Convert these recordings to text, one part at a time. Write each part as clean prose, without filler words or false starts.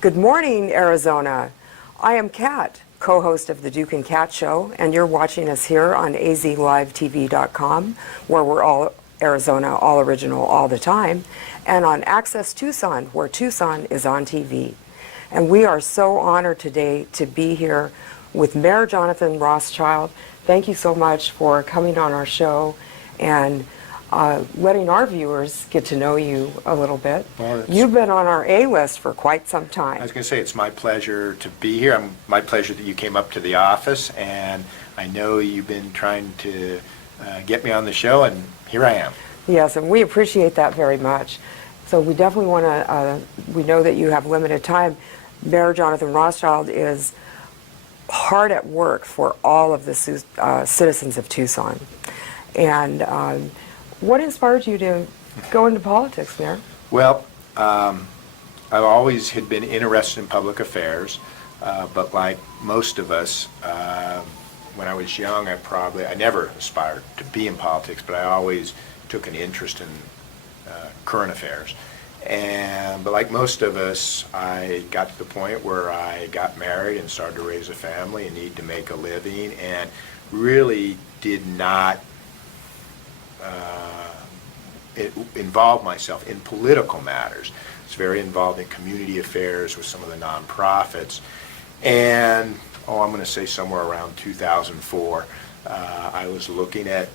Good morning, Arizona. I am Kat, co-host of the Duke and Kat Show, and you're watching us here on azlivetv.com, where we're all Arizona, all original, all the time, and on Access Tucson, where Tucson is on TV. And we are so honored today to be here with Mayor Jonathan Rothschild. Thank you so much for coming on our show and letting our viewers get to know you a little bit. Well, you've been on our A-list for quite some time. I was going to say, it's my pleasure to be here. My pleasure that you came up to the office, and I know you've been trying to get me on the show, and here I am. Yes, and we appreciate that very much. So we definitely want to, we know that you have limited time. Mayor Jonathan Rothschild is hard at work for all of the citizens of Tucson. And what inspired you to go into politics, Mayor? Well, I've always had been interested in public affairs, but like most of us, when I was young, I never aspired to be in politics, but I always took an interest in current affairs. But like most of us, I got to the point where I got married and started to raise a family and need to make a living, and really did not involve myself in political matters. It's very involved in community affairs with some of the nonprofits. And, I'm going to say somewhere around 2004, I was looking at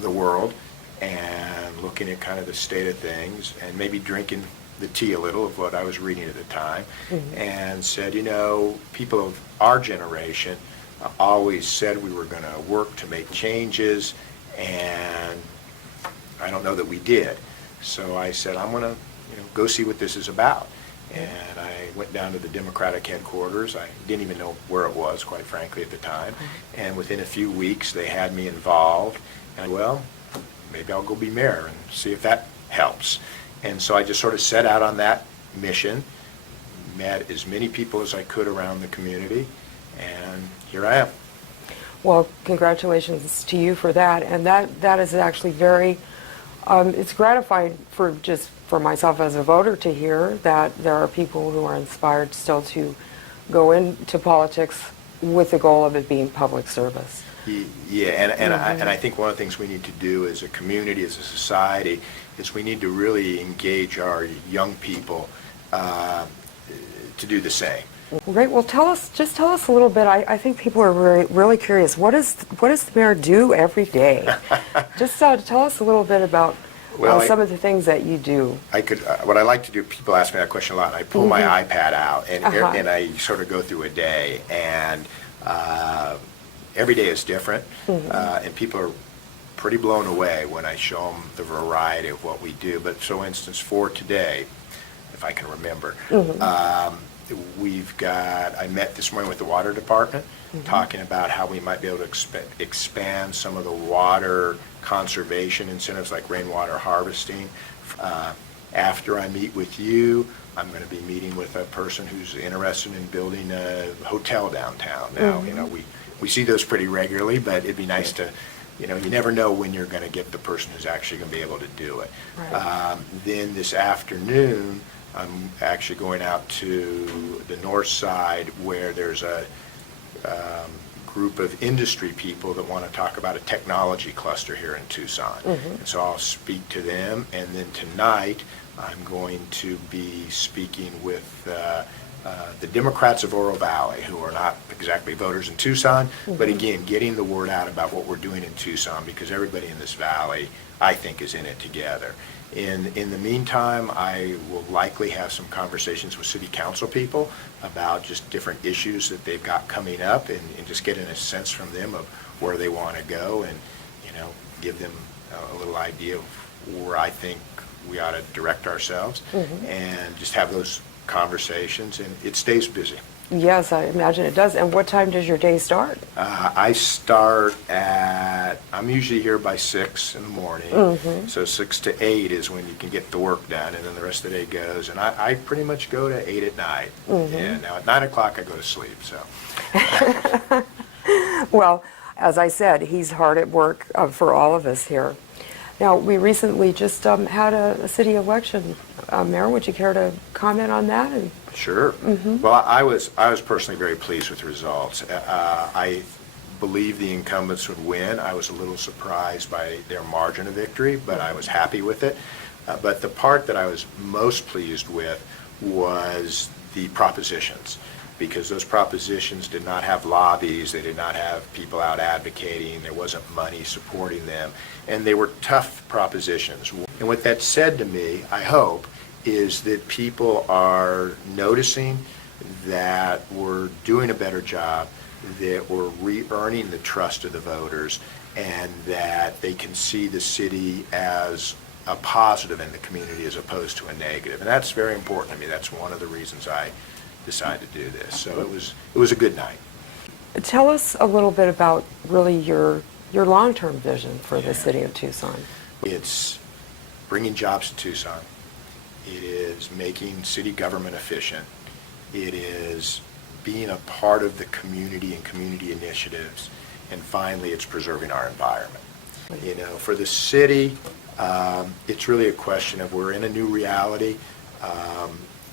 the world and looking at kind of the state of things and maybe drinking the tea a little of what I was reading at the time, and said, people of our generation always said we were going to work to make changes, and I don't know that we did. So I said, I'm going to go see what this is about. And I went down to the Democratic headquarters. I didn't even know where it was, quite frankly, at the time. And within a few weeks, they had me involved. And maybe I'll go be mayor and see if that helps. And so I just sort of set out on that mission, met as many people as I could around the community, and here I am. Well, congratulations to you for that. And that is actually very, it's gratifying for myself as a voter to hear that there are people who are inspired still to go into politics with the goal of it being public service. Yeah, and I think one of the things we need to do as a community, as a society, is we need to really engage our young people to do the same. Great. Well, tell us a little bit. I think people are really curious. What does the mayor do every day? Just tell us a little bit about some of the things that you do. What I like to do, people ask me that question a lot. I pull my iPad out and I sort of go through a day, and every day is different, and people are pretty blown away when I show them the variety of what we do. But so, instance, for today, if I can remember, I met this morning with the water department, talking about how we might be able to expand some of the water conservation incentives like rainwater harvesting. After I meet with you, I'm going to be meeting with a person who's interested in building a hotel downtown. Now, we see those pretty regularly, but it'd be nice to, you never know when you're going to get the person who's actually going to be able to do it. Right. Then this afternoon, I'm actually going out to the north side where there's a group of industry people that want to talk about a technology cluster here in Tucson. And so I'll speak to them, and then tonight I'm going to be speaking with the Democrats of Oro Valley, who are not exactly voters in Tucson, but again, getting the word out about what we're doing in Tucson, because everybody in this valley, I think, is in it together. In the meantime, I will likely have some conversations with city council people about just different issues that they've got coming up, and just getting a sense from them of where they want to go, and give them a little idea of where I think we ought to direct ourselves, and just have those conversations, and it stays busy. Yes, I imagine it does. And what time does your day start? I start I'm usually here by 6 in the morning, so 6 to 8 is when you can get the work done, and then the rest of the day goes, and I pretty much go to 8 at night, and now at 9 o'clock I go to sleep, so. Well, as I said, he's hard at work for all of us here. Now, we recently just had a city election. Mayor, would you care to comment on that? And Sure. Well, I was personally very pleased with the results. I believe the incumbents would win. I was a little surprised by their margin of victory, but I was happy with it. But the part that I was most pleased with was the propositions, because those propositions did not have lobbies, they did not have people out advocating, there wasn't money supporting them, and they were tough propositions. And what that said to me, I hope, is that people are noticing that we're doing a better job, that we're re-earning the trust of the voters, and that they can see the city as a positive in the community as opposed to a negative. And that's very important to me. That's one of the reasons I decided to do this. So it was a good night. tell us a little bit about really your long-term vision for the city of Tucson. It's bringing jobs to Tucson. It is making city government efficient. It is being a part of the community and community initiatives. And finally, it's preserving our environment. You know, for the city, it's really a question of we're in a new reality.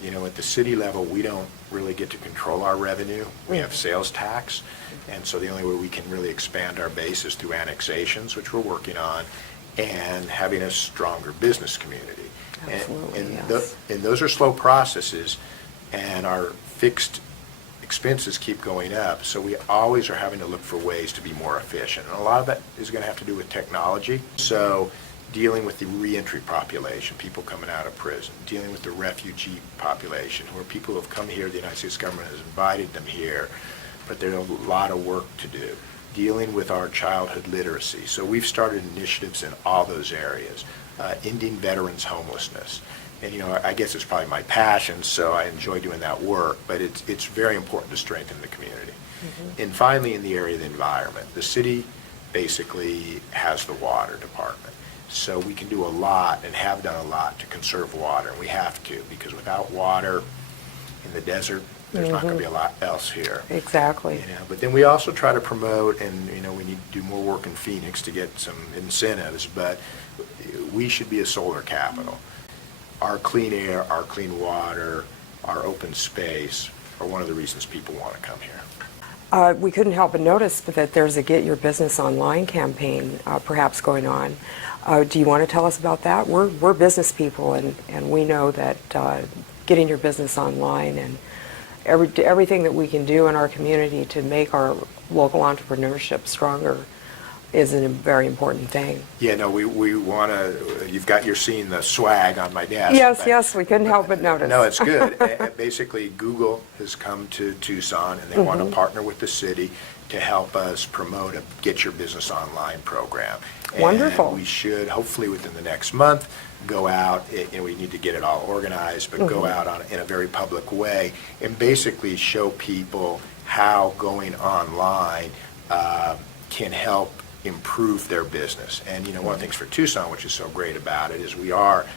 You know, at the city level, we don't really get to control our revenue. We have sales tax, and so the only way we can really expand our base is through annexations, which we're working on, and having a stronger business community. Absolutely, and yes. and those are slow processes, and our fixed expenses keep going up, so we always are having to look for ways to be more efficient. And a lot of that is going to have to do with technology. So dealing with the reentry population, people coming out of prison, dealing with the refugee population, where people who have come here, the United States government has invited them here, but there's a lot of work to do. Dealing with our childhood literacy. So we've started initiatives in all those areas. Ending veterans homelessness. And, you know, I guess it's probably my passion, so I enjoy doing that work, but it's very important to strengthen the community. Mm-hmm. And finally, in the area of the environment, the city basically has the water department. So we can do a lot and have done a lot to conserve water, and we have to, because without water in the desert, there's not going to be a lot else here. Exactly. You know, but then we also try to promote, and you know, we need to do more work in Phoenix to get some incentives, but we should be a solar capital. Our clean air, our clean water, our open space are one of the reasons people want to come here. We couldn't help but notice that there's a Get Your Business Online campaign perhaps going on. Do you want to tell us about that? We're business people, and we know that getting your business online and everything that we can do in our community to make our local entrepreneurship stronger is a very important thing. Yeah, no, we want to, you're seeing the swag on my desk. Yes, we couldn't help but notice. No, it's good. Basically, Google has come to Tucson, and they want to partner with the city to help us promote a Get Your Business Online program. Wonderful. And we should, hopefully within the next month, go out, and we need to get it all organized, but go out in a very public way and basically show people how going online can help improve their business. And you know, one of the things for Tucson, which is so great about it, is we are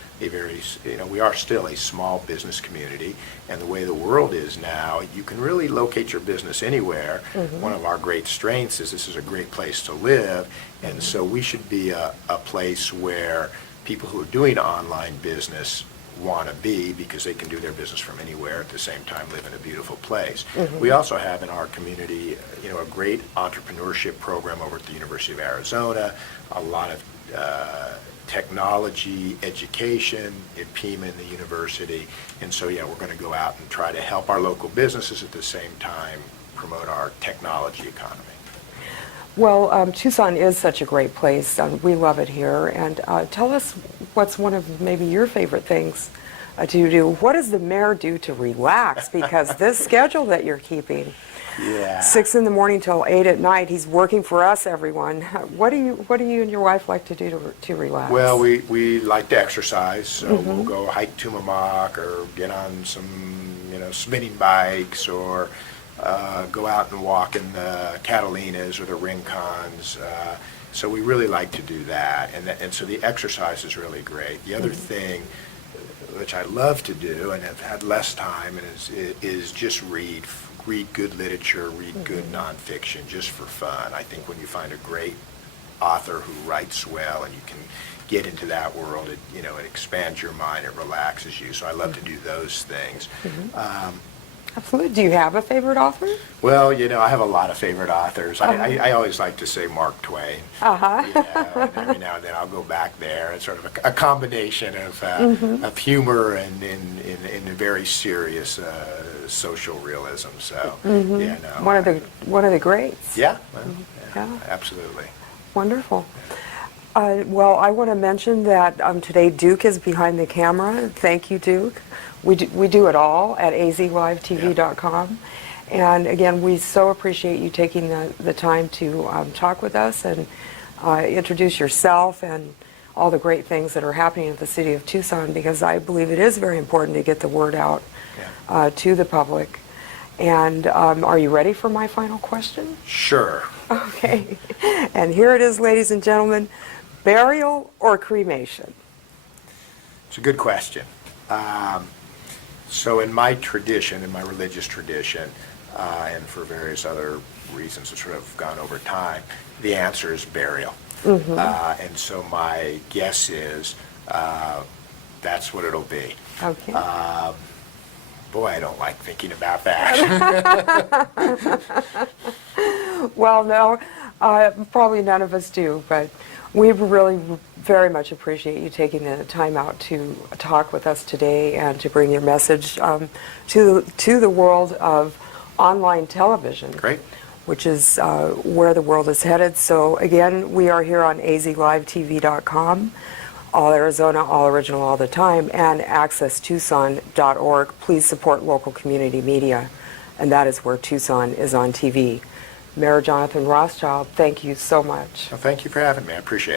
still a small business community, and the way the world is now, you can really locate your business anywhere. One of our great strengths is this is a great place to live, and so we should be a place where people who are doing online business want to be, because they can do their business from anywhere at the same time live in a beautiful place. We also have in our community, you know, a great entrepreneurship program over at the University of Arizona, a lot of technology education at Pima and the university, and so yeah, we're going to go out and try to help our local businesses at the same time promote our technology economy. Well, Tucson is such a great place. We love it here. And tell us what's one of maybe your favorite things to do. What does the mayor do to relax? Because this schedule that you're keeping, 6 in the morning till 8 at night, he's working for us, everyone. What do you and your wife like to do to relax? Well, we like to exercise, so we'll go hike Tumamoc or get on some, you know, spinning bikes, or go out and walk in the Catalinas or the Rincons. So we really like to do that, and so the exercise is really great. The other thing, which I love to do and have had less time, is just read good literature, read good nonfiction, just for fun. I think when you find a great author who writes well, and you can get into that world. It, you know, it expands your mind, it relaxes you. So I love to do those things. Absolutely. Do you have a favorite author? Well, you know, I have a lot of favorite authors. I always like to say Mark Twain. Uh-huh. You know, and every now and then I'll go back there. It's sort of a combination of humor and in a very serious social realism. So, you know. One of the greats. Yeah, well, Yeah. absolutely. Wonderful. Well, I want to mention that today Duke is behind the camera. Thank you, Duke. We do it all at azlivetv.com. And again, we so appreciate you taking the time to talk with us and introduce yourself and all the great things that are happening at the city of Tucson, because I believe it is very important to get the word out to the public. And are you ready for my final question? Sure. Okay. And here it is, ladies and gentlemen. Burial or cremation? It's a good question. So in my tradition, in my religious tradition, and for various other reasons that sort of gone over time, the answer is burial. And so my guess is that's what it'll be. Okay. Boy, I don't like thinking about that. Well, no, probably none of us do, but we really very much appreciate you taking the time out to talk with us today and to bring your message to the world of online television. Great. Which is where the world is headed. So again, we are here on azlivetv.com, all Arizona, all original, all the time, and accesstucson.org. Please support local community media, and that is where Tucson is on TV. Mayor Jonathan Rothschild, thank you so much. Well, thank you for having me. I appreciate it.